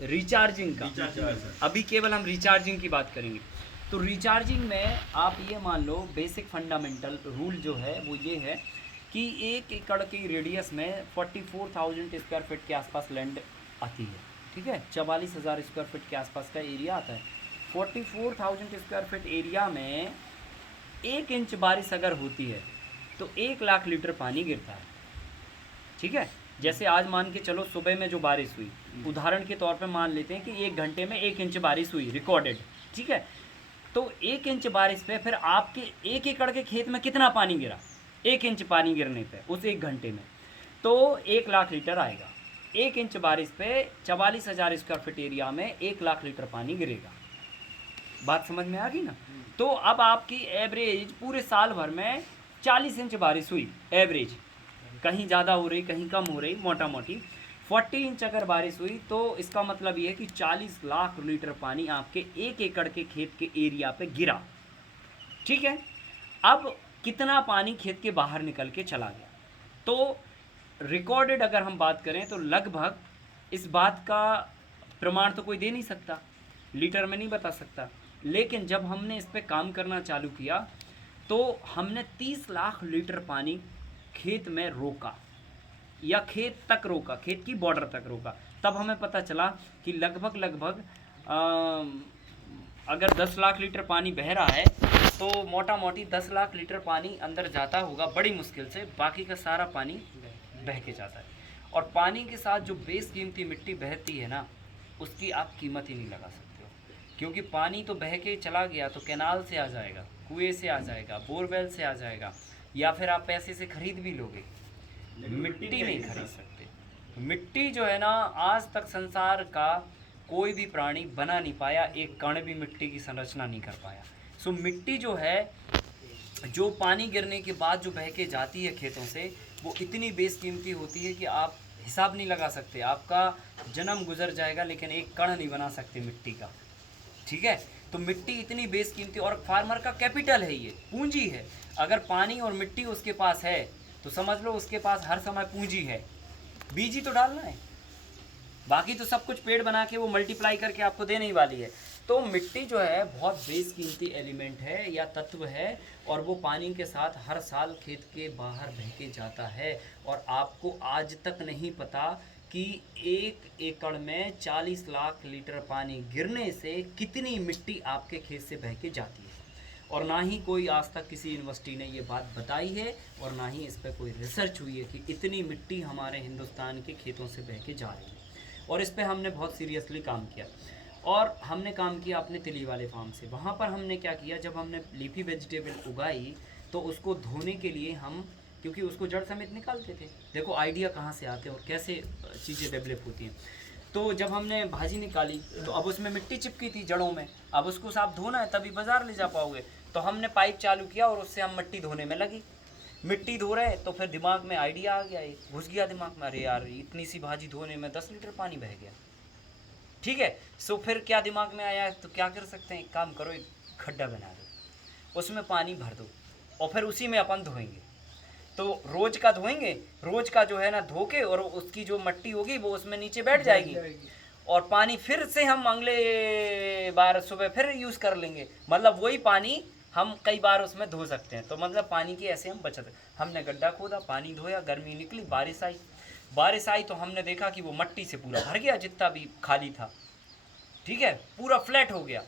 Recharging का। अभी केवल हम रिचार्जिंग की बात करेंगे। तो रिचार्जिंग में आप ये मान लो बेसिक फंडामेंटल रूल जो है वो ये है कि 1 एकड़ की रेडियस में 44,000 स्क्वायर फीट के आसपास लैंड आती है, ठीक है। 44,000 स्क्वायर फीट के आसपास का एरिया आता है। 44,000 स्क्वायर फीट एरिया में 1 इंच बारिश अगर होती है तो 1 लाख लीटर पानी गिरता है, ठीक है। जैसे आज मान के चलो सुबह में जो बारिश हुई, उदाहरण के तौर पे मान लेते हैं कि 1 घंटे में 1 इंच बारिश हुई रिकॉर्डेड, ठीक है। तो 1 इंच बारिश पे फिर आपके 1 एकड़ के खेत में कितना पानी गिरा? 1 इंच पानी गिरने पे उस 1 घंटे में तो 1 लाख लीटर आएगा। 1 इंच बारिश पे 44,000 स्क्वायर फीट एरिया में 1 लाख लीटर पानी गिरेगा। बात समझ में आ गई ना? तो अब आपकी एवरेज पूरे साल भर में 40 इंच बारिश हुई एवरेज, कहीं ज़्यादा हो रही कहीं कम हो रही, मोटा मोटी 40 इंच अगर बारिश हुई तो इसका मतलब ये है कि 40 लाख लीटर पानी आपके 1 एकड़ के खेत के एरिया पे गिरा, ठीक है। अब कितना पानी खेत के बाहर निकल के चला गया? तो रिकॉर्डेड अगर हम बात करें तो लगभग इस बात का प्रमाण तो कोई दे नहीं सकता, लीटर में नहीं बता सकता, लेकिन जब हमने इस पर काम करना चालू किया तो हमने 30 लाख लीटर पानी खेत में रोका या खेत तक रोका, खेत की बॉर्डर तक रोका। तब हमें पता चला कि लगभग अगर 10 लाख लीटर पानी बह रहा है तो मोटा मोटी 10 लाख लीटर पानी अंदर जाता होगा बड़ी मुश्किल से, बाकी का सारा पानी बह के जाता है। और पानी के साथ जो बेशकीमती मिट्टी बहती है ना, उसकी आप कीमत ही नहीं लगा सकते हो, क्योंकि पानी तो बह के चला गया तो कैनाल से आ जाएगा, कुएं से आ जाएगा, बोरवेल से आ जाएगा, या फिर आप पैसे से खरीद भी लोगे, मिट्टी नहीं खरीद सकते। मिट्टी जो है ना, आज तक संसार का कोई भी प्राणी बना नहीं पाया, एक कण भी मिट्टी की संरचना नहीं कर पाया। सो मिट्टी जो है, जो पानी गिरने के बाद जो बह के जाती है खेतों से, वो इतनी बेशकीमती होती है कि आप हिसाब नहीं लगा सकते। आपका जन्म गुजर जाएगा लेकिन एक कण नहीं बना सकते मिट्टी का, ठीक है। तो मिट्टी इतनी बेशकीमती और फार्मर का कैपिटल है, ये पूंजी है। अगर पानी और मिट्टी उसके पास है तो समझ लो उसके पास हर समय पूंजी है, बीज ही तो डालना है, बाकी तो सब कुछ पेड़ बना के वो मल्टीप्लाई करके आपको देने ही वाली है। तो मिट्टी जो है बहुत बेशकीमती एलिमेंट है या तत्व है, और वो पानी के साथ हर साल खेत के बाहर बह के जाता है। और आपको आज तक नहीं पता कि 1 एकड़ में 40 लाख लीटर पानी गिरने से कितनी मिट्टी आपके खेत से बह के जाती है। और ना ही कोई आज तक किसी यूनिवर्सिटी ने ये बात बताई है, और ना ही इस पर कोई रिसर्च हुई है कि इतनी मिट्टी हमारे हिंदुस्तान के खेतों से बह के जा रही है। और इस पर हमने बहुत सीरियसली काम किया, और हमने काम किया अपने तिली वाले फार्म से। वहाँ पर हमने क्या किया, जब हमने लीफी वेजिटेबल उगाई तो उसको धोने के लिए हम, क्योंकि उसको जड़ समेत निकालते थे, देखो आइडिया कहाँ से आते हैं और कैसे चीज़ें डेवलप होती हैं। तो जब हमने भाजी निकाली तो अब उसमें मिट्टी चिपकी थी जड़ों में, अब उसको साफ धोना है तभी बाज़ार ले जा पाओगे। तो हमने पाइप चालू किया और उससे हम मिट्टी धोने में लगी। मिट्टी धो रहे तो फिर दिमाग में आइडिया आ गया, ये घुस गया दिमाग में, अरे यार इतनी सी भाजी धोने में 10 लीटर पानी बह गया, ठीक है। सो फिर क्या दिमाग में आया, तो क्या कर सकते हैं, एक काम करो, एक खड्डा बना दो, उसमें पानी भर दो और फिर उसी में अपन धोएंगे। तो रोज का धोएंगे, रोज का जो है ना धो के, और उसकी जो मट्टी होगी वो उसमें नीचे बैठ जाएगी, और पानी फिर से हम अगले बार सुबह फिर यूज़ कर लेंगे। मतलब वही पानी हम कई बार उसमें धो सकते हैं। तो मतलब पानी की ऐसे हम बचत। हमने गड्ढा खोदा, पानी धोया, गर्मी निकली, बारिश आई तो हमने देखा कि वो मट्टी से पूरा भर गया, जितना भी खाली था, ठीक है, पूरा फ्लैट हो गया।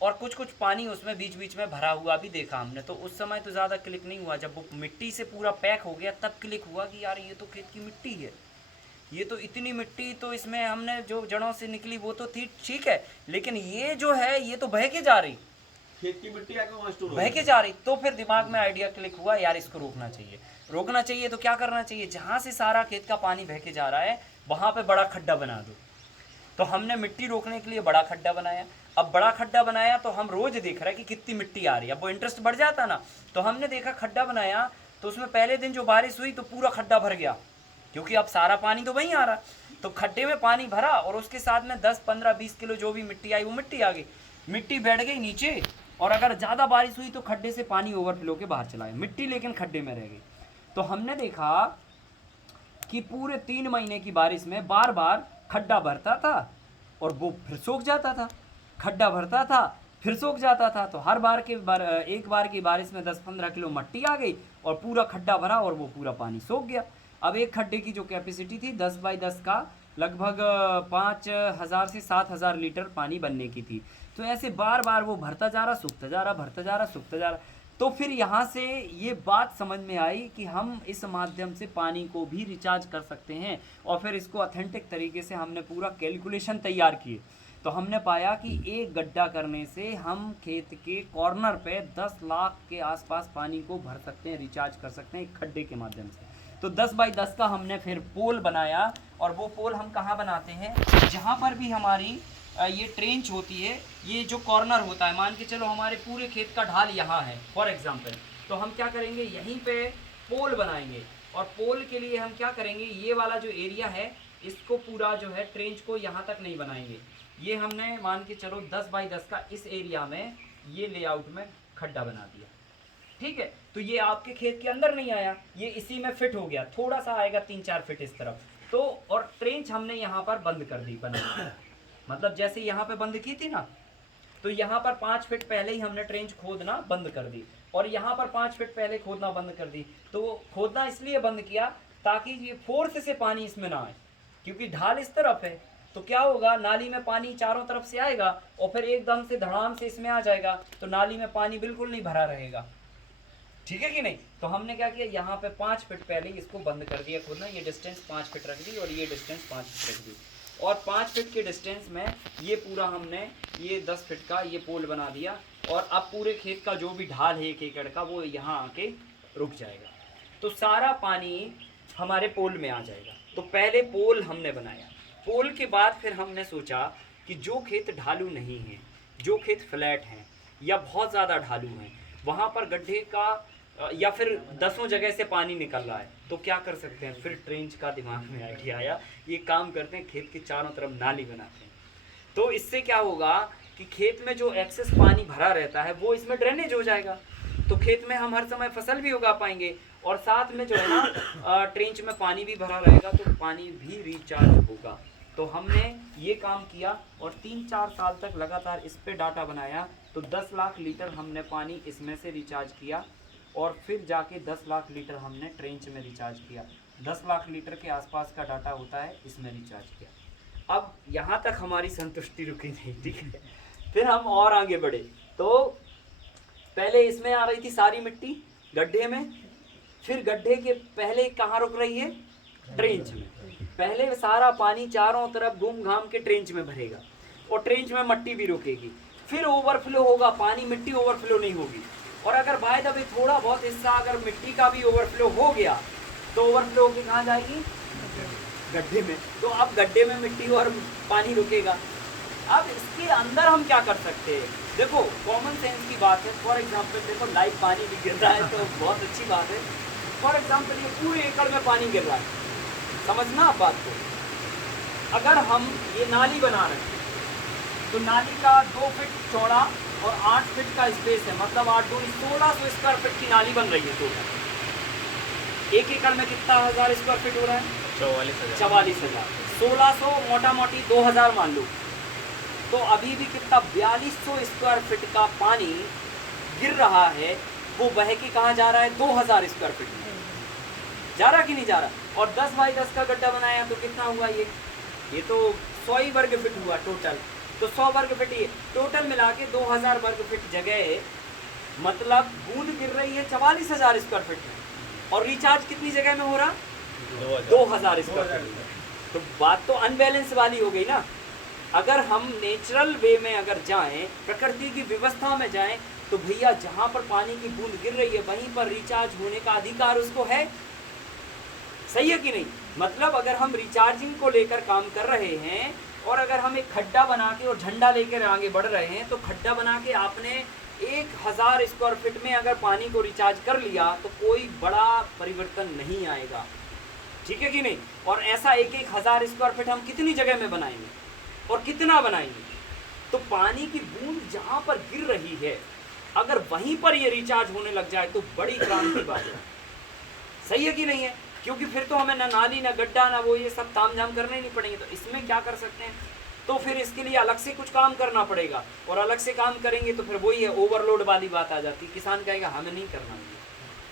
और कुछ कुछ पानी उसमें बीच बीच में भरा हुआ भी देखा हमने। तो उस समय तो ज़्यादा क्लिक नहीं हुआ, जब वो मिट्टी से पूरा पैक हो गया तब क्लिक हुआ कि यार ये तो खेत की मिट्टी है, ये तो इतनी मिट्टी तो इसमें हमने जो जड़ों से निकली वो तो थी, ठीक है, लेकिन ये जो है ये तो बह के जा रही, खेत की मिट्टी आके वहाँ स्टोर बह के जा रही। तो फिर दिमाग में आइडिया क्लिक हुआ, यार इसको रोकना चाहिए। तो क्या करना चाहिए, जहाँ से सारा खेत का पानी बह के जा रहा है वहाँ पे बड़ा खड्डा बना दो। तो हमने मिट्टी रोकने के लिए बड़ा खड्डा बनाया। अब बड़ा खड्डा बनाया तो हम रोज देख रहे हैं कि कितनी मिट्टी आ रही है, अब वो इंटरेस्ट बढ़ जाता ना। तो हमने देखा खड्डा बनाया तो उसमें पहले दिन जो बारिश हुई तो पूरा खड्डा भर गया, क्योंकि अब सारा पानी तो वहीं आ रहा। तो खड्डे में पानी भरा और उसके साथ में 10, 15, 20 किलो जो भी मिट्टी आई वो मिट्टी आ गई, मिट्टी बैठ गई नीचे। और अगर ज़्यादा बारिश हुई तो खड्डे से पानी ओवरफ्लो के बाहर चला गया, मिट्टी लेकिन खड्डे में रह गई। तो हमने देखा कि पूरे 3 महीने की बारिश में बार बार खड्डा भरता था और वो फिर सूख जाता था, खड्डा भरता था फिर सूख जाता था। तो हर बार एक बार की बारिश में 10-15 किलो मिट्टी आ गई और पूरा खड्डा भरा और वो पूरा पानी सूख गया। अब एक खड्डे की जो कैपेसिटी थी 10 बाई 10 का लगभग 5,000 से 7,000 लीटर पानी बनने की थी। तो ऐसे बार बार वो भरता जा रहा, सूखता जा रहा, भरता जा रहा, सूखता जा रहा। तो फिर यहाँ से ये बात समझ में आई कि हम इस माध्यम से पानी को भी रिचार्ज कर सकते हैं। और फिर इसको ऑथेंटिक तरीके से हमने पूरा कैलकुलेशन तैयार किए। तो हमने पाया कि एक गड्ढा करने से हम खेत के कॉर्नर पे 10 लाख के आसपास पानी को भर सकते हैं, रिचार्ज कर सकते हैं एक खड्डे के माध्यम से। तो 10 बाई 10 का हमने फिर पोल बनाया। और वो पोल हम कहाँ बनाते हैं, जहाँ पर भी हमारी ये ट्रेंच होती है, ये जो कॉर्नर होता है, मान के चलो हमारे पूरे खेत का ढाल यहाँ है फॉर एग्जांपल, तो हम क्या करेंगे, यहीं पे पोल बनाएंगे। और पोल के लिए हम क्या करेंगे, ये वाला जो एरिया है इसको पूरा जो है ट्रेंच को यहाँ तक नहीं बनाएंगे। ये हमने मान के चलो 10 बाई 10 का इस एरिया में ये लेआउट में खड्डा बना दिया, ठीक है। तो ये आपके खेत के अंदर नहीं आया, ये इसी में फिट हो गया, थोड़ा सा आएगा 3-4 फीट इस तरफ। तो और ट्रेंच हमने यहाँ पर बंद कर दी बना मतलब जैसे यहाँ पे बंद की थी ना, तो यहाँ पर 5 फीट पहले ही हमने ट्रेंच खोदना बंद कर दी और यहाँ पर 5 फीट पहले खोदना बंद कर दी। तो खोदना इसलिए बंद किया ताकि ये फोर्स से पानी इसमें ना आए, क्योंकि ढाल इस तरफ है तो क्या होगा, नाली में पानी चारों तरफ से आएगा और फिर एकदम से धड़ाम से इसमें आ जाएगा, तो नाली में पानी बिल्कुल नहीं भरा रहेगा, ठीक है कि नहीं। तो हमने क्या किया, यहाँ पे 5 फीट पहले इसको बंद कर दिया खोदना, ये डिस्टेंस 5 फीट रख दी और ये डिस्टेंस 5 फीट रख दी। और 5 फीट के डिस्टेंस में ये पूरा हमने ये 10 फीट का ये पोल बना दिया। और अब पूरे खेत का जो भी ढाल है 1 एकड़ का वो यहाँ आके रुक जाएगा, तो सारा पानी हमारे पोल में आ जाएगा। तो पहले पोल हमने बनाया, पोल के बाद फिर हमने सोचा कि जो खेत ढालू नहीं है, जो खेत फ्लैट हैं या बहुत ज़्यादा ढालू हैं, वहाँ पर गड्ढे का या फिर 10 जगह से पानी निकल रहा है, तो क्या कर सकते हैं, फिर ट्रेंच का दिमाग में आइडिया आया, ये काम करते हैं, खेत के चारों तरफ नाली बनाते हैं। तो इससे क्या होगा कि खेत में जो एक्सेस पानी भरा रहता है वो इसमें ड्रेनेज हो जाएगा, तो खेत में हम हर समय फसल भी उगा पाएंगे और साथ में जो है ना ट्रेंच में पानी भी भरा रहेगा तो पानी भी रिचार्ज होगा। तो हमने ये काम किया और 3-4 साल तक लगातार इस पे डाटा बनाया। तो 10 लाख लीटर हमने पानी इसमें से रिचार्ज किया और फिर जाके 10 लाख लीटर हमने ट्रेंच में रिचार्ज किया। 10 लाख लीटर के आसपास का डाटा होता है, इसमें रिचार्ज किया। अब यहाँ तक हमारी संतुष्टि रुकी नहीं, ठीक है। फिर हम और आगे बढ़े, तो पहले इसमें आ रही थी सारी मिट्टी गड्ढे में, फिर गड्ढे के पहले कहाँ रुक रही है, ट्रेंच में। पहले सारा पानी चारों तरफ घूम घाम के ट्रेंच में भरेगा और ट्रेंच में मिट्टी भी रुकेगी, फिर ओवरफ्लो होगा पानी, मिट्टी ओवरफ्लो नहीं होगी। और अगर बाय द वे थोड़ा बहुत हिस्सा अगर मिट्टी का भी ओवरफ्लो हो गया तो ओवरफ्लो होके कहाँ जाएगी, गड्ढे में। तो अब गड्ढे में मिट्टी और पानी रुकेगा। अब इसके अंदर हम क्या कर सकते हैं, देखो कॉमन सेंस की बात है। फॉर एग्जांपल देखो लाइव पानी भी गिर रहा है तो बहुत अच्छी बात है। फॉर एग्जांपल ये पूरे एकड़ में पानी गिर रहा है, समझना आप बात को। अगर हम ये नाली बना रहे हैं तो नाली का 2 फीट चौड़ा और 8 फीट का स्पेस है, मतलब 8 दूनी 1600 स्क्वायर फीट की नाली बन रही है टोटल। 1 एकड़ में कितना 1000 स्क्वायर फीट हो रहा है, 44,000। 1600 मोटा मोटी 2000 मान लो, तो अभी भी कितना 4200 स्क्वायर फीट का पानी गिर रहा है, वो बह के कहाँ जा रहा है, 2000 स्क्वायर फीट में जा रहा कि नहीं जा रहा। और 10 बाई 10 का गड्ढा बनाया तो कितना हुआ, ये तो 100 ही वर्ग फीट हुआ टोटल। तो 100 वर्ग फीट ये टोटल मिला के 2000 वर्ग फीट जगह, मतलब बूंद गिर रही है 44,000 स्क्वायर फीट में और रिचार्ज कितनी जगह में हो रहा, 2000 स्क्वायर फीट में। तो बात तो अनबैलेंस वाली हो गई ना। अगर हम नेचुरल वे में अगर जाएं, प्रकृति की व्यवस्था में जाएं, तो भैया जहाँ पर पानी की बूंद गिर रही है वहीं पर रिचार्ज होने का अधिकार उसको है, सही है कि नहीं। मतलब अगर हम रिचार्जिंग को लेकर काम कर रहे हैं और अगर हम एक खड्डा बना के और झंडा लेकर आगे बढ़ रहे हैं, तो खड्डा बना के आपने 1000 स्क्वायर फीट में अगर पानी को रिचार्ज कर लिया तो कोई बड़ा परिवर्तन नहीं आएगा, ठीक है कि नहीं। और ऐसा 1000 स्क्वायर फीट हम कितनी जगह में बनाएंगे और कितना बनाएंगे। तो पानी की बूंद जहाँ पर गिर रही है अगर वहीं पर ये रिचार्ज होने लग जाए तो बड़ी क्रांति बात है, सही है कि नहीं है। क्योंकि फिर तो हमें ना नाली ना गड्ढा ना वो ये सब ताम झाम करने नहीं पड़ेंगे। तो इसमें क्या कर सकते हैं, तो फिर इसके लिए अलग से कुछ काम करना पड़ेगा, और अलग से काम करेंगे तो फिर वही है, ओवरलोड वाली बात आ जाती है। किसान कहेगा हमें नहीं करना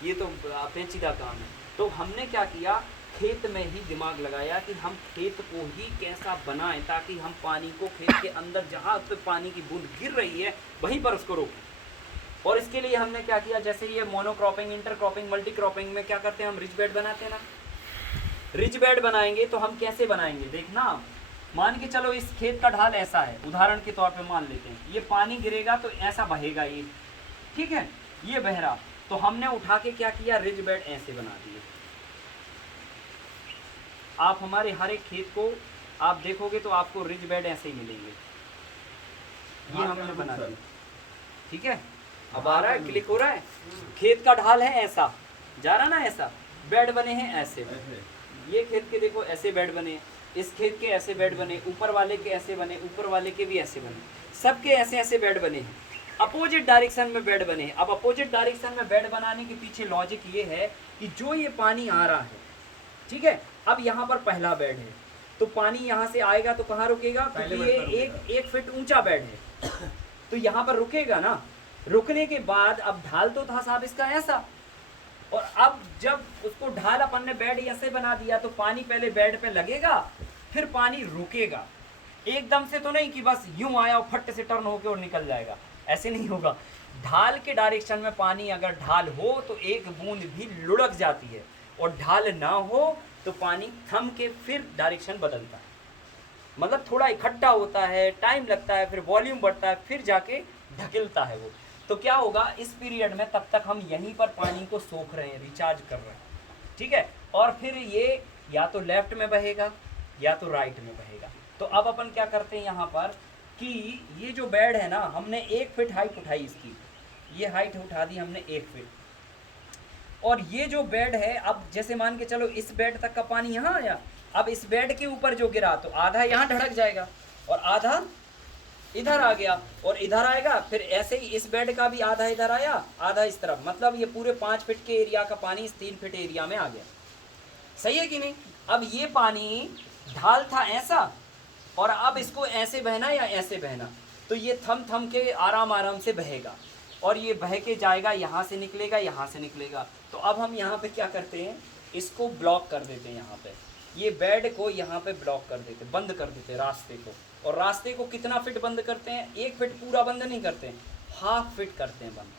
ये तो पेचीदा काम है। तो हमने क्या किया, खेत में ही दिमाग लगाया कि हम खेत को ही कैसा बनाएं ताकि हम पानी को खेत के अंदर जहाँ पे पानी की बूंद गिर रही है वहीं पर उसको रोकें। और इसके लिए हमने क्या किया, जैसे ये मोनोक्रॉपिंग, इंटरक्रॉपिंग, मल्टी क्रॉपिंग में क्या करते हैं, हम रिज बेड बनाते हैं ना। रिज बेड बनाएंगे तो हम कैसे बनाएंगे, देखना, मान के चलो इस खेत का ढाल ऐसा है, उदाहरण के तौर पे मान लेते हैं, ये पानी गिरेगा तो ऐसा बहेगा ये, ठीक है, ये बह रहा, तो हमने उठा के क्या किया, रिज बेड ऐसे बना दिए। आप हमारे हर एक खेत को आप देखोगे तो आपको रिज बेड ऐसे ही मिलेंगे, ये हमने बना दिया, ठीक है। अब आ रहा है, क्लिक हो रहा है, खेत का ढाल है ऐसा, जा रहा ना ऐसा, बेड बने हैं ऐसे, ये खेत के देखो ऐसे बेड बने, इस खेत के ऐसे बेड बने, ऊपर वाले के ऐसे बने, ऊपर वाले के भी ऐसे बने, सबके ऐसे ऐसे बेड बने हैं, अपोजिट डायरेक्शन में बेड बने हैं। अब अपोजिट डायरेक्शन में बेड बनाने के पीछे लॉजिक ये है कि जो ये पानी आ रहा है, ठीक है, अब यहाँ पर पहला बेड है तो पानी यहाँ से आएगा तो कहाँ रुकेगा, क्योंकि ये एक फीट ऊंचा बेड है तो यहाँ पर रुकेगा ना। रुकने के बाद अब ढाल तो था साहब इसका ऐसा, और अब जब उसको ढाल अपन ने बेड ऐसे बना दिया तो पानी पहले बेड पे लगेगा फिर पानी रुकेगा, एकदम से तो नहीं कि बस यूं आया और फट से टर्न होके और निकल जाएगा, ऐसे नहीं होगा। ढाल के डायरेक्शन में पानी अगर ढाल हो तो एक बूंद भी लुढ़क जाती है, और ढाल ना हो तो पानी थम के फिर डायरेक्शन बदलता है, मतलब थोड़ा इकट्ठा होता है, टाइम लगता है, फिर वॉल्यूम बढ़ता है, फिर जाके ढकेलता है वो। तो क्या होगा, इस पीरियड में तब तक हम यहीं पर पानी को सोख रहे हैं, रिचार्ज कर रहे हैं, ठीक है, और फिर ये या तो लेफ्ट में बहेगा या तो राइट में बहेगा। तो अब अपन क्या करते हैं यहाँ पर कि ये जो बेड है ना, हमने 1 फीट हाइट उठाई इसकी, ये हाइट उठा दी हमने 1 फीट, और ये जो बेड है, अब जैसे मान के चलो इस बेड तक का पानी यहाँ आया, अब इस बेड के ऊपर जो गिरा तो आधा यहाँ ढड़क जाएगा और आधा इधर आ गया और इधर आएगा, फिर ऐसे ही इस बेड का भी आधा इधर आया आधा इस तरफ, मतलब ये पूरे 5 फीट के एरिया का पानी इस 3 फीट एरिया में आ गया। सही है कि नहीं। अब ये पानी ढाल था ऐसा और अब इसको ऐसे बहना या ऐसे बहना, तो ये थम थम के आराम आराम से बहेगा और ये बह के जाएगा, यहाँ से निकलेगा यहाँ से निकलेगा। तो अब हम यहाँ पे क्या करते हैं, इसको ब्लॉक कर देते हैं, यहाँ पे ये बेड को यहाँ पे ब्लॉक कर देते, बंद कर देते रास्ते को। और रास्ते को कितना फीट बंद करते हैं, 1 फीट पूरा बंद नहीं करते हैं, हाफ फीट करते हैं बंद।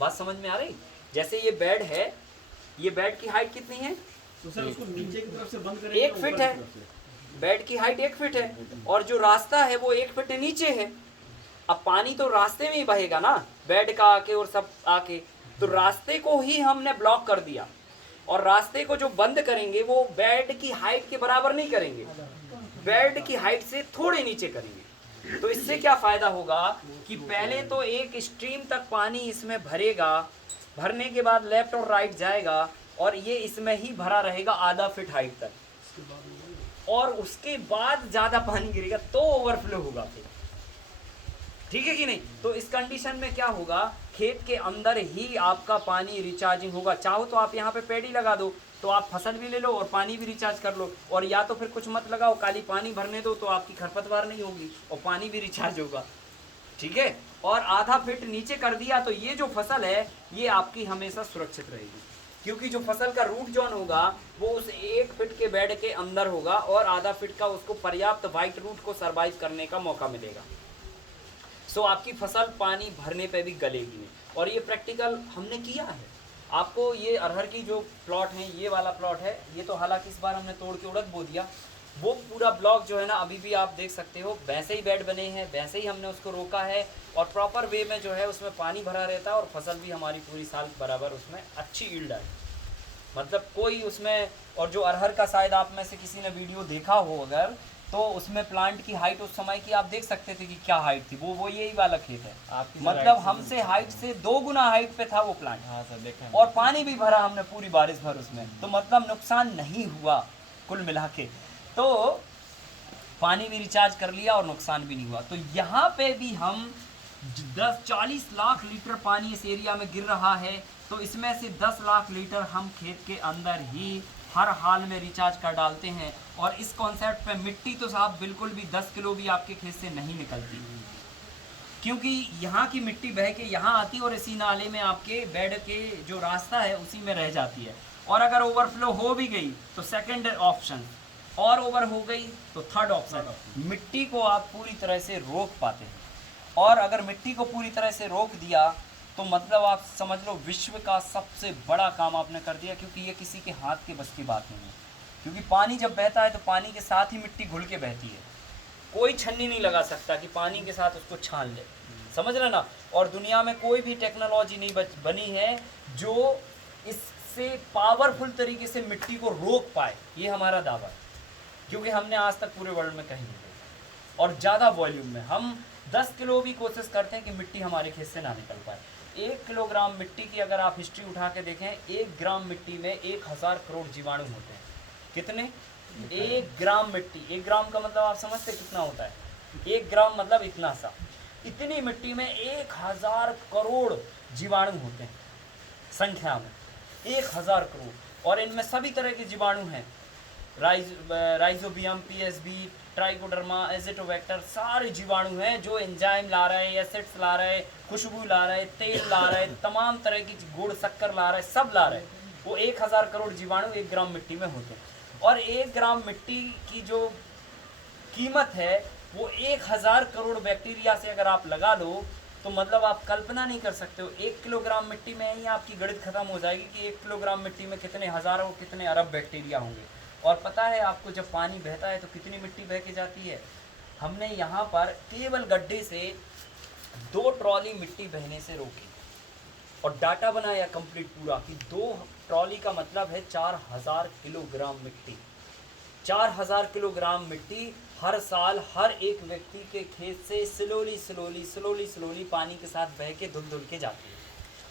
बात समझ में आ रही। जैसे ये बेड है, ये बेड की हाइट कितनी है, तो सर उसको नीचे की तरफ से बंद करें, 1 फीट है, बेड की हाइट 1 फीट है और जो रास्ता है वो 1 फीट नीचे है। अब पानी तो रास्ते में ही बहेगा ना, बेड का आके और सब आके, तो रास्ते को ही हमने ब्लॉक कर दिया और रास्ते को जो बंद करेंगे वो बेड की हाइट के बराबर नहीं करेंगे, बेड की हाइट से थोड़े नीचे करेंगे। तो इससे क्या फायदा होगा कि पहले तो एक स्ट्रीम तक पानी इसमें भरेगा, भरने के बाद लेफ्ट और राइट जाएगा और ये इसमें ही भरा रहेगा आधा फीट हाइट तक, और उसके बाद ज्यादा पानी गिरेगा तो ओवरफ्लो होगा फिर, ठीक है कि नहीं। तो इस कंडीशन में क्या होगा, खेत के अंदर ही आपका पानी रिचार्जिंग होगा। चाहो तो आप यहाँ पे पेड़ ही लगा दो तो आप फसल भी ले लो और पानी भी रिचार्ज कर लो, और या तो फिर कुछ मत लगाओ, खाली पानी भरने दो तो आपकी खरपतवार नहीं होगी और पानी भी रिचार्ज होगा, ठीक है। और आधा फीट नीचे कर दिया तो ये जो फसल है ये आपकी हमेशा सुरक्षित रहेगी, क्योंकि जो फसल का रूट जोन होगा वो उस 1 फीट के बेड के अंदर होगा और आधा फीट का उसको पर्याप्त वाइट रूट को सर्वाइव करने का मौका मिलेगा। सो आपकी फसल पानी भरने पे भी गलेगी नहीं। और ये प्रैक्टिकल हमने किया है। आपको ये अरहर की जो प्लॉट है, ये वाला प्लॉट है, ये तो हालांकि इस बार हमने तोड़ के उड़द बो दिया, वो पूरा ब्लॉक जो है ना अभी भी आप देख सकते हो वैसे ही बेड बने हैं, वैसे ही हमने उसको रोका है और प्रॉपर वे में जो है उसमें पानी भरा रहता है और फसल भी हमारी पूरी साल बराबर उसमें अच्छी ईल्ड आई, मतलब कोई उसमें। और जो अरहर का शायद आप में से किसी ने वीडियो देखा हो अगर, तो उसमें प्लांट की हाइट उस समय की आप देख सकते थे कि क्या हाइट थी, वो यही वाला खेत है, मतलब हमसे हाइट से 2 गुना हाइट पे था वो प्लांट। हाँ सर, देखा। और पानी भी भरा हमने पूरी बारिश भर उसमें, तो मतलब नुकसान नहीं हुआ कुल मिला के, तो पानी भी रिचार्ज कर लिया और नुकसान भी नहीं हुआ। तो यहाँ पे भी हम 40 लाख लीटर पानी इस एरिया में गिर रहा है, तो इसमें से 10 लाख लीटर हम खेत के अंदर ही हर हाल में रिचार्ज कर डालते हैं। और इस कॉन्सेप्ट पे मिट्टी तो साहब बिल्कुल भी 10 किलो भी आपके खेत से नहीं निकलती, क्योंकि यहाँ की मिट्टी बह के यहाँ आती है और इसी नाले में आपके बेड के जो रास्ता है उसी में रह जाती है। और अगर ओवरफ्लो हो भी गई तो सेकंड ऑप्शन, और ओवर हो गई तो थर्ड ऑप्शन। मिट्टी को आप पूरी तरह से रोक पाते हैं, और अगर मिट्टी को पूरी तरह से रोक दिया तो मतलब आप समझ लो विश्व का सबसे बड़ा काम आपने कर दिया, क्योंकि ये किसी के हाथ के बस की बात नहीं है। क्योंकि पानी जब बहता है तो पानी के साथ ही मिट्टी घुल के बहती है, कोई छन्नी नहीं लगा सकता कि पानी के साथ उसको छान ले, समझ रहे ना। और दुनिया में कोई भी टेक्नोलॉजी नहीं बनी है जो इससे पावरफुल तरीके से मिट्टी को रोक पाए, ये हमारा दावा है, क्योंकि हमने आज तक पूरे वर्ल्ड में कहीं नहीं देखा। और ज़्यादा वॉल्यूम में हम 10 किलो भी कोशिश करते हैं कि मिट्टी हमारे खेत से ना निकल पाए। 1 किलोग्राम मिट्टी की अगर आप हिस्ट्री उठा के देखें, 1 ग्राम मिट्टी में 1000 करोड़ जीवाणु होते हैं। कितने? 1 ग्राम मिट्टी, 1 ग्राम का मतलब आप समझते कितना होता है? 1 ग्राम मतलब इतना सा, इतनी मिट्टी में 1000 करोड़ जीवाणु होते हैं संख्या में, 1000 करोड़। और इनमें सभी तरह के जीवाणु हैं, राइजोबियम, पीएसबी, ट्राइकोडर्मा, एजिटोबैक्टर, सारे जीवाणु हैं जो एंजाइम ला रहे, एसिड्स ला रहे, खुशबू ला रहे, तेल ला रहे, तमाम तरह की गुड़ शक्कर ला रहे, सब ला रहे। वो 1000 करोड़ जीवाणु 1 ग्राम मिट्टी में होते हैं। और 1 ग्राम मिट्टी की जो कीमत है वो 1000 करोड़ बैक्टीरिया से अगर आप लगा लो तो मतलब आप कल्पना नहीं कर सकते हो। 1 किलोग्राम मिट्टी में ही आपकी गणित खत्म हो जाएगी कि 1 किलोग्राम मिट्टी में कितने हज़ारों कितने अरब बैक्टीरिया होंगे। और पता है आपको, जब पानी बहता है तो कितनी मिट्टी बह के जाती है? हमने यहाँ पर केवल गड्ढे से 2 ट्रॉली मिट्टी बहने से रोकी और डाटा बनाया कंप्लीट पूरा कि 2 ट्रॉली का मतलब है 4000 किलोग्राम मिट्टी। 4000 किलोग्राम मिट्टी हर साल हर एक व्यक्ति के खेत से स्लोली पानी के साथ बह के धुल के जाती है,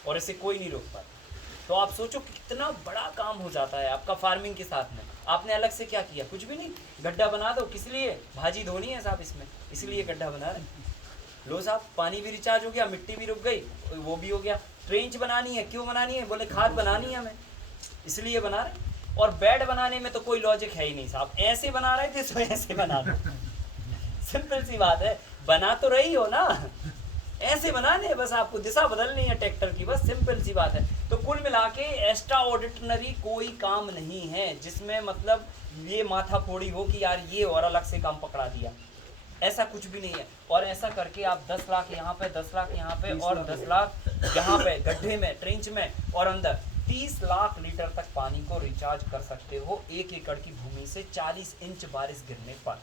और इसे कोई नहीं रोक पाता। तो आप सोचो कितना बड़ा काम हो जाता है आपका फार्मिंग के साथ में। आपने अलग से क्या किया? कुछ भी नहीं, गड्ढा बना दो। किस लिए? भाजी धोनी है साहब इसमें, इसलिए गड्ढा बना रहे। लो साहब, पानी भी रिचार्ज हो गया, मिट्टी भी रुक गई, वो भी हो गया। ट्रेंच बनानी है, क्यों बनानी है? बोले खाद बनानी है हमें, इसलिए बना रहे। और बेड बनाने में तो कोई लॉजिक है ही नहीं साहब, ऐसे बना रहे थे तो ऐसे बना दो। सिंपल सी बात है, बना तो रही हो ना, ऐसे बनाने, बस आपको दिशा बदलनी है ट्रैक्टर की, बस सिंपल सी बात है। तो कुल मिला के एक्स्ट्रा ऑर्डिनरी कोई काम नहीं है जिसमें मतलब ये माथा फोड़ी हो कि यार ये और अलग से काम पकड़ा दिया, ऐसा कुछ भी नहीं है। और ऐसा करके आप 10 लाख यहाँ पे, 10 लाख यहाँ पे और 10 लाख यहाँ पे गड्ढे में, ट्रेंच में, और अंदर 30 लाख लीटर तक पानी को रिचार्ज कर सकते हो 1 एकड़ की भूमि से 40 इंच बारिश गिरने पर।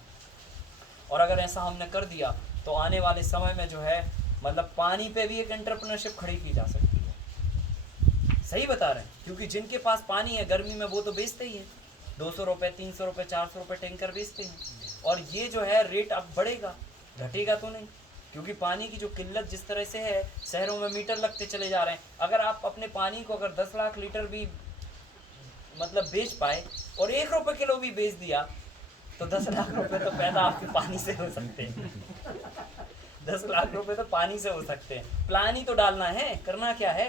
और अगर ऐसा हमने कर दिया तो आने वाले समय में जो है मतलब पानी पे भी एक एंटरप्रेन्योरशिप खड़ी की जा सकती है। सही बता रहे हैं, क्योंकि जिनके पास पानी है गर्मी में वो तो बेचते ही है, 200 रुपये, 300 रुपये, 400 रुपये टैंकर बेचते हैं। और ये जो है रेट अब बढ़ेगा, घटेगा तो नहीं, क्योंकि पानी की जो किल्लत जिस तरह से है, शहरों में मीटर लगते चले जा रहे हैं। अगर आप अपने पानी को अगर 10 लाख लीटर भी मतलब बेच पाए और 1 रुपये किलो भी बेच दिया तो 10 लाख रुपए तो पैदा आपके पानी से हो सकते हैं। 10 लाख रुपए तो पानी से हो सकते हैं। प्लान ही तो डालना है, करना क्या है,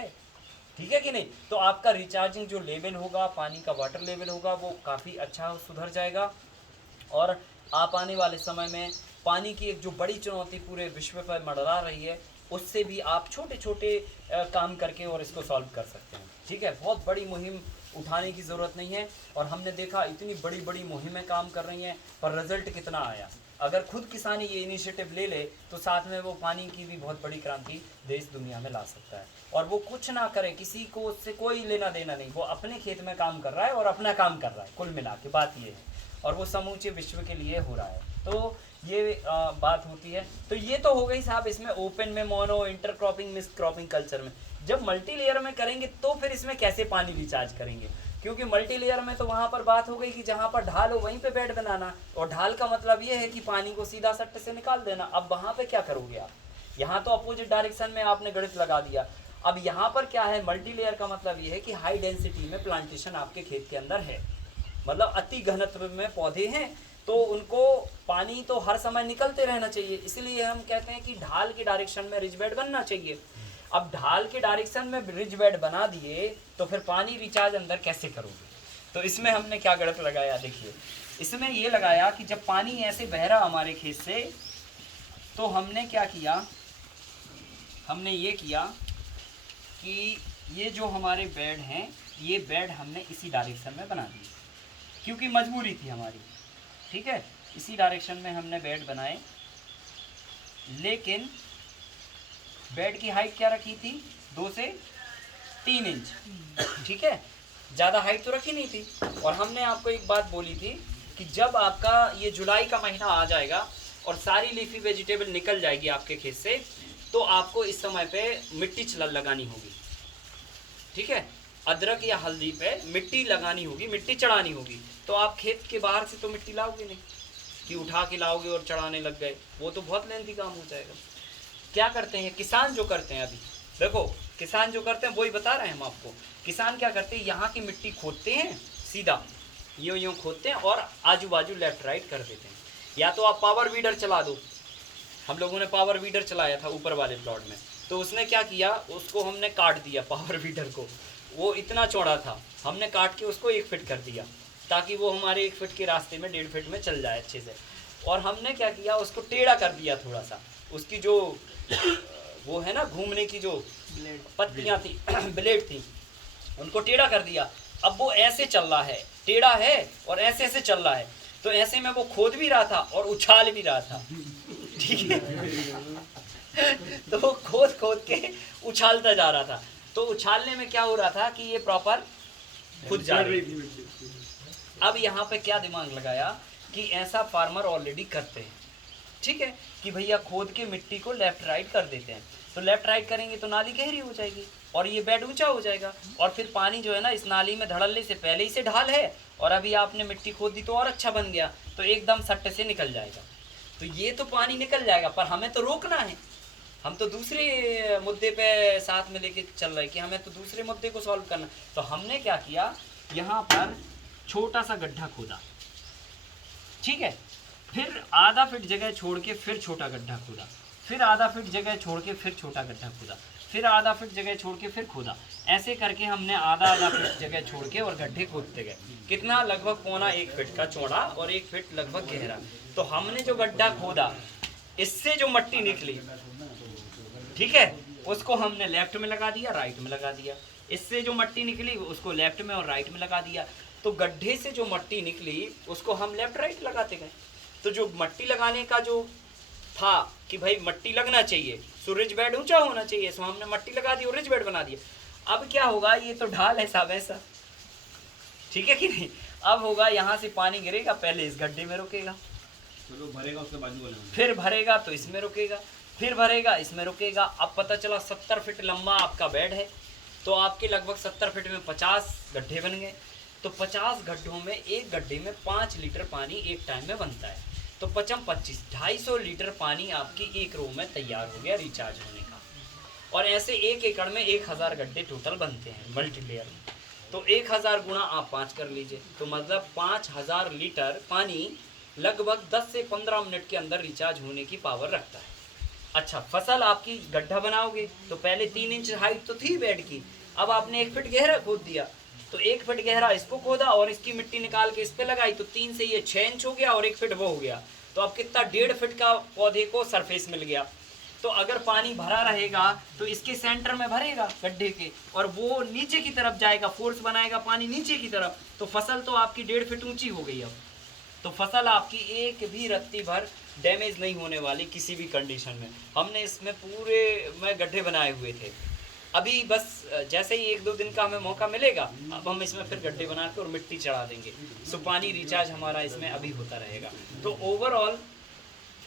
ठीक है कि नहीं? तो आपका रिचार्जिंग जो लेवल होगा, पानी का वाटर लेवल होगा, वो काफ़ी अच्छा सुधर जाएगा। और आप आने वाले समय में पानी की एक जो बड़ी चुनौती पूरे विश्व पर मंडरा रही है, उससे भी आप छोटे छोटे काम करके और इसको सॉल्व कर सकते हैं, ठीक है? बहुत बड़ी मुहिम उठाने की ज़रूरत नहीं है। और हमने देखा इतनी बड़ी बड़ी मुहिमें काम कर रही हैं, पर रिजल्ट कितना आया। अगर खुद किसानी ये इनिशिएटिव ले ले तो साथ में वो पानी की भी बहुत बड़ी क्रांति देश दुनिया में ला सकता है। और वो कुछ ना करे, किसी को उससे कोई लेना देना नहीं, वो अपने खेत में काम कर रहा है और अपना काम कर रहा है, कुल मिला के बात ये है। और वो समूचे विश्व के लिए हो रहा है। तो ये बात होती है। तो ये तो हो गई साहब इसमें ओपन में, mono, intercropping, mix cropping culture में। जब मल्टी लेयर में करेंगे तो फिर इसमें कैसे पानी रिचार्ज करेंगे? क्योंकि मल्टी लेयर में तो वहाँ पर बात हो गई कि जहाँ पर ढाल हो वहीं पे बेड बनाना, और ढाल का मतलब ये है कि पानी को सीधा सट्टे से निकाल देना। अब वहाँ पे क्या करोगे आप? यहाँ तो अपोजिट डायरेक्शन में आपने गणित लगा दिया। अब यहाँ पर क्या है, मल्टी लेयर का मतलब ये है कि हाई डेंसिटी में प्लांटेशन आपके खेत के अंदर है, मतलब अति घनत्व में पौधे हैं, तो उनको पानी तो हर समय निकलते रहना चाहिए। इसलिए हम कहते हैं कि ढाल के डायरेक्शन में रिज बेड बनना चाहिए। अब ढाल के डायरेक्शन में रिज बेड बना दिए तो फिर पानी रिचार्ज अंदर कैसे करोगे? तो इसमें हमने क्या गलत लगाया, देखिए इसमें ये लगाया कि जब पानी ऐसे बह रहा हमारे खेत से, तो हमने क्या किया, हमने ये किया कि ये जो हमारे बेड हैं, ये बेड हमने इसी डायरेक्शन में बना दिए, क्योंकि मजबूरी थी हमारी, ठीक है। इसी डायरेक्शन में हमने बेड बनाए, लेकिन बेड की हाइट क्या रखी थी, 2 से 3 इंच, ठीक है, ज़्यादा हाइट तो रखी नहीं थी। और हमने आपको एक बात बोली थी कि जब आपका ये जुलाई का महीना आ जाएगा और सारी लीफी वेजिटेबल निकल जाएगी आपके खेत से, तो आपको इस समय पे मिट्टी लगानी होगी, ठीक है। अदरक या हल्दी पे मिट्टी लगानी होगी, मिट्टी चढ़ानी होगी। तो आप खेत के बाहर से तो मिट्टी लाओगे नहीं कि उठा के लाओगे और चढ़ाने लग गए, वो तो बहुत लेंथी काम हो जाएगा। क्या करते हैं किसान, जो करते हैं, अभी देखो किसान जो करते हैं वही बता रहे हैं हम आपको। किसान क्या करते हैं, यहाँ की मिट्टी खोदते हैं, सीधा यूँ खोदते हैं और आजू बाजू लेफ्ट राइट कर देते हैं। या तो आप पावर वीडर चला दो, हम लोगों ने पावर वीडर चलाया था ऊपर वाले प्लॉट में, तो उसने क्या किया, उसको हमने काट दिया पावर वीडर को, वो इतना चौड़ा था, हमने काट के उसको 1 फीट कर दिया, ताकि वो हमारे 1 फीट के रास्ते में 1.5 फीट में चल जाए अच्छे से। और हमने क्या किया, उसको टेढ़ा कर दिया थोड़ा सा, उसकी जो वो है ना घूमने की जो पत्तियाँ थी ब्लेड थी, उनको टेढ़ा कर दिया। अब वो ऐसे चल रहा है, टेढ़ा है और ऐसे ऐसे चल रहा है, तो ऐसे में वो खोद भी रहा था और उछाल भी रहा था, ठीक है। तो वो खोद खोद के उछालता जा रहा था, तो उछालने में क्या हो रहा था कि ये प्रॉपर खुद जा रही थी। अब यहाँ पे क्या दिमाग लगाया कि ऐसा फार्मर ऑलरेडी करते हैं, ठीक है, कि भैया खोद के मिट्टी को लेफ्ट राइट कर देते हैं। तो लेफ्ट राइट करेंगे तो नाली गहरी हो जाएगी और ये बेड ऊंचा हो जाएगा, और फिर पानी जो है ना इस नाली में धड़ल्ले से पहले ही से ढाल है, और अभी आपने मिट्टी खोद दी तो और अच्छा बन गया, तो एकदम सट्टे से निकल जाएगा। तो ये तो पानी निकल जाएगा, पर हमें तो रोकना है, हम तो दूसरे मुद्दे पे साथ में लेके चल रहे हैं कि हमें तो दूसरे मुद्दे को सॉल्व करना। तो हमने क्या किया, यहाँ पर छोटा सा गड्ढा खोदा, ठीक है, फिर आधा फीट जगह छोड़ के फिर छोटा गड्ढा खोदा, फिर आधा फीट जगह छोड़ के फिर छोटा गड्ढा खोदा, फिर आधा फीट जगह छोड़ के फिर खोदा। ऐसे करके हमने आधा फीट जगह छोड़ के और गड्ढे खोदते गए। कितना, लगभग 1.25 फीट का चौड़ा और 1 फीट लगभग गहरा। तो हमने जो गड्ढा खोदा, इससे जो मट्टी निकली, ठीक है, उसको हमने लेफ्ट में लगा दिया, राइट में लगा दिया। इससे जो मट्टी निकली उसको लेफ्ट में और राइट में लगा दिया। तो गड्ढे से जो मट्टी निकली उसको हम लेफ्ट राइट लगाते गए। तो जो मट्टी लगाने का जो था कि भाई मट्टी लगना चाहिए, सो रिज बेड ऊंचा होना चाहिए, सो हमने मट्टी लगा दी और रिज बेड बना दिया। अब क्या होगा, ये तो ढाल है साहब ऐसा, ठीक है कि नहीं। अब होगा यहाँ से पानी गिरेगा, पहले इस गड्ढे में रुकेगा, चलो भरेगा उसके बाजू वाले में, फिर भरेगा तो इसमें रुकेगा, फिर भरेगा इसमें रुकेगा। अब पता चला 70 फीट लंबा आपका बेड है, तो आपके लगभग 70 फीट में 50 गड्ढे बन गए। तो 50 गड्ढों में एक गड्ढे में 5 लीटर पानी एक टाइम में बनता है। तो 55 25 250 लीटर पानी आपकी एक रो में तैयार हो गया रिचार्ज होने का। और ऐसे 1 एकड़ में 1000 गड्ढे टोटल बनते हैं मल्टीप्लेयर में। तो 1000 गुणा आप 5 कर लीजिए, तो मतलब 5000 लीटर पानी लगभग 10 से 15 मिनट के अंदर रिचार्ज होने की पावर रखता है। अच्छा, फसल आपकी गड्ढा बनाओगे तो पहले 3 इंच हाइट तो थी बेड की, अब आपने 1 फीट गहरा खोद दिया, तो 1 फीट गहरा इसको खोदा और इसकी मिट्टी निकाल के इस पे लगाई, तो 3 से ये 6 इंच हो गया और 1 फीट वो हो गया। तो अब कितना, 1.5 फीट का पौधे को सरफेस मिल गया। तो अगर पानी भरा रहेगा तो इसके सेंटर में भरेगा गड्ढे के, और वो नीचे की तरफ जाएगा, फोर्स बनाएगा पानी नीचे की तरफ, तो फसल तो आपकी 1.5 फीट ऊंची हो गई। अब तो फसल आपकी एक भी रत्ती भर डैमेज नहीं होने वाली किसी भी कंडीशन में। हमने इसमें पूरे में गड्ढे बनाए हुए थे। अभी बस जैसे ही 1-2 दिन का हमें मौका मिलेगा, अब हम इसमें फिर गड्ढे बना के और मिट्टी चढ़ा देंगे, सो पानी रिचार्ज हमारा इसमें अभी होता रहेगा। तो ओवरऑल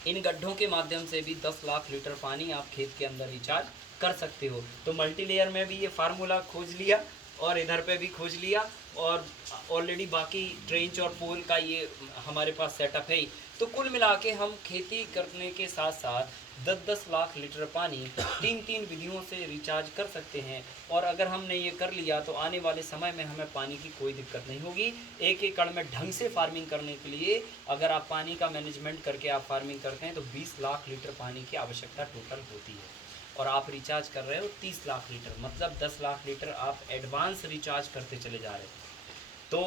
इन गड्ढों के माध्यम से भी 10 लाख लीटर पानी आप खेत के अंदर रिचार्ज कर सकते हो। तो मल्टी लेयर में भी ये फार्मूला खोज लिया और इधर पे भी खोज लिया, और ऑलरेडी बाकी ट्रेंच और पोल का ये हमारे पास सेटअप है ही। तो कुल मिला के हम खेती करने के साथ साथ 10-10 लाख लीटर पानी 3-3 विधियों से रिचार्ज कर सकते हैं। और अगर हमने ये कर लिया तो आने वाले समय में हमें पानी की कोई दिक्कत नहीं होगी। 1 एकड़ में ढंग से फार्मिंग करने के लिए अगर आप पानी का मैनेजमेंट करके आप फार्मिंग करते हैं तो 20 लाख लीटर पानी की आवश्यकता टोटल होती है, और आप रिचार्ज कर रहे हो 30 लाख लीटर, मतलब 10 लाख लीटर आप एडवांस रिचार्ज करते चले जा रहे हो। तो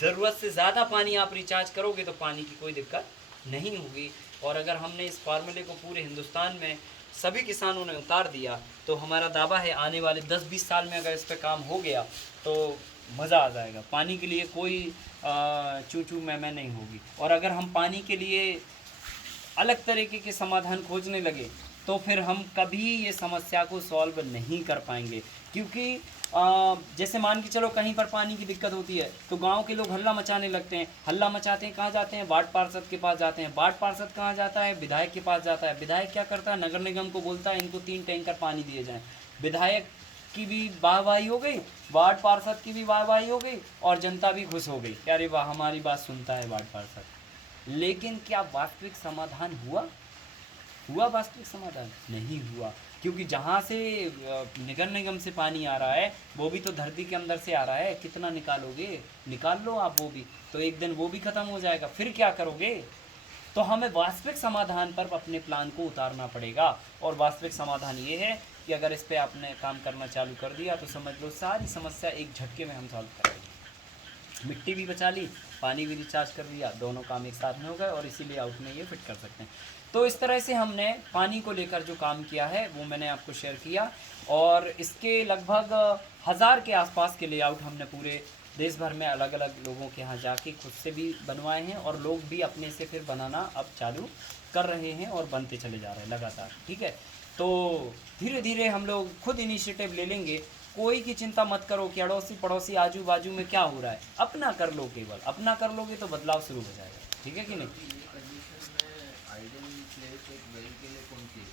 ज़रूरत से ज़्यादा पानी आप रिचार्ज करोगे तो पानी की कोई दिक्कत नहीं होगी। और अगर हमने इस फार्मूले को पूरे हिंदुस्तान में सभी किसानों ने उतार दिया तो हमारा दावा है आने वाले 10-20 साल में अगर इस पे काम हो गया तो मज़ा आ जाएगा। पानी के लिए कोई चू चू मैं नहीं होगी। और अगर हम पानी के लिए अलग तरीके के समाधान खोजने लगे तो फिर हम कभी ये समस्या को सॉल्व नहीं कर पाएंगे। क्योंकि जैसे मान के चलो कहीं पर पानी की दिक्कत होती है तो गांव के लोग हल्ला मचाने लगते हैं। हल्ला मचाते हैं, कहाँ जाते हैं? वार्ड पार्षद के पास जाते हैं। वार्ड पार्षद कहाँ जाता है? विधायक के पास जाता है। विधायक क्या करता है? नगर निगम को बोलता है इनको 3 टैंकर पानी दिए जाएँ। विधायक की भी वाहवाही हो गई, वार्ड पार्षद की भी वाहवाही हो गई और जनता भी खुश हो गई कि अरे वाह हमारी बात सुनता है वार्ड पार्षद। लेकिन क्या वास्तविक समाधान हुआ? वास्तविक समाधान नहीं हुआ। क्योंकि जहाँ से नगर निगम से पानी आ रहा है वो भी तो धरती के अंदर से आ रहा है। कितना निकालोगे? निकाल लो आप वो भी, तो एक दिन वो भी ख़त्म हो जाएगा। फिर क्या करोगे? तो हमें वास्तविक समाधान पर अपने प्लान को उतारना पड़ेगा। और वास्तविक समाधान ये है कि अगर इस पर आपने काम करना चालू कर दिया तो समझ लो सारी समस्या एक झटके में हम सॉल्व कर देंगे। मिट्टी भी बचा ली, पानी भी रिचार्ज कर दिया, दोनों काम एक साथ में हो गए और इसीलिए आउट में ये फिट कर सकते हैं। तो इस तरह से हमने पानी को लेकर जो काम किया है वो मैंने आपको शेयर किया। और इसके लगभग 1000 के आसपास के लेआउट हमने पूरे देश भर में अलग अलग लोगों के यहाँ जाके खुद से भी बनवाए हैं और लोग भी अपने से फिर बनाना अब चालू कर रहे हैं और बनते चले जा रहे हैं लगातार। ठीक है, तो धीरे धीरे हम लोग खुद इनिशिएटिव ले लेंगे। कोई की चिंता मत करो कि अड़ोसी पड़ोसी आजू बाजू में क्या हो रहा है, अपना कर लो। केवल अपना कर लोगे तो बदलाव शुरू हो जाएगा। ठीक है कि नहीं? आइडियल प्लेस एक वेल के लिए कौन सी है?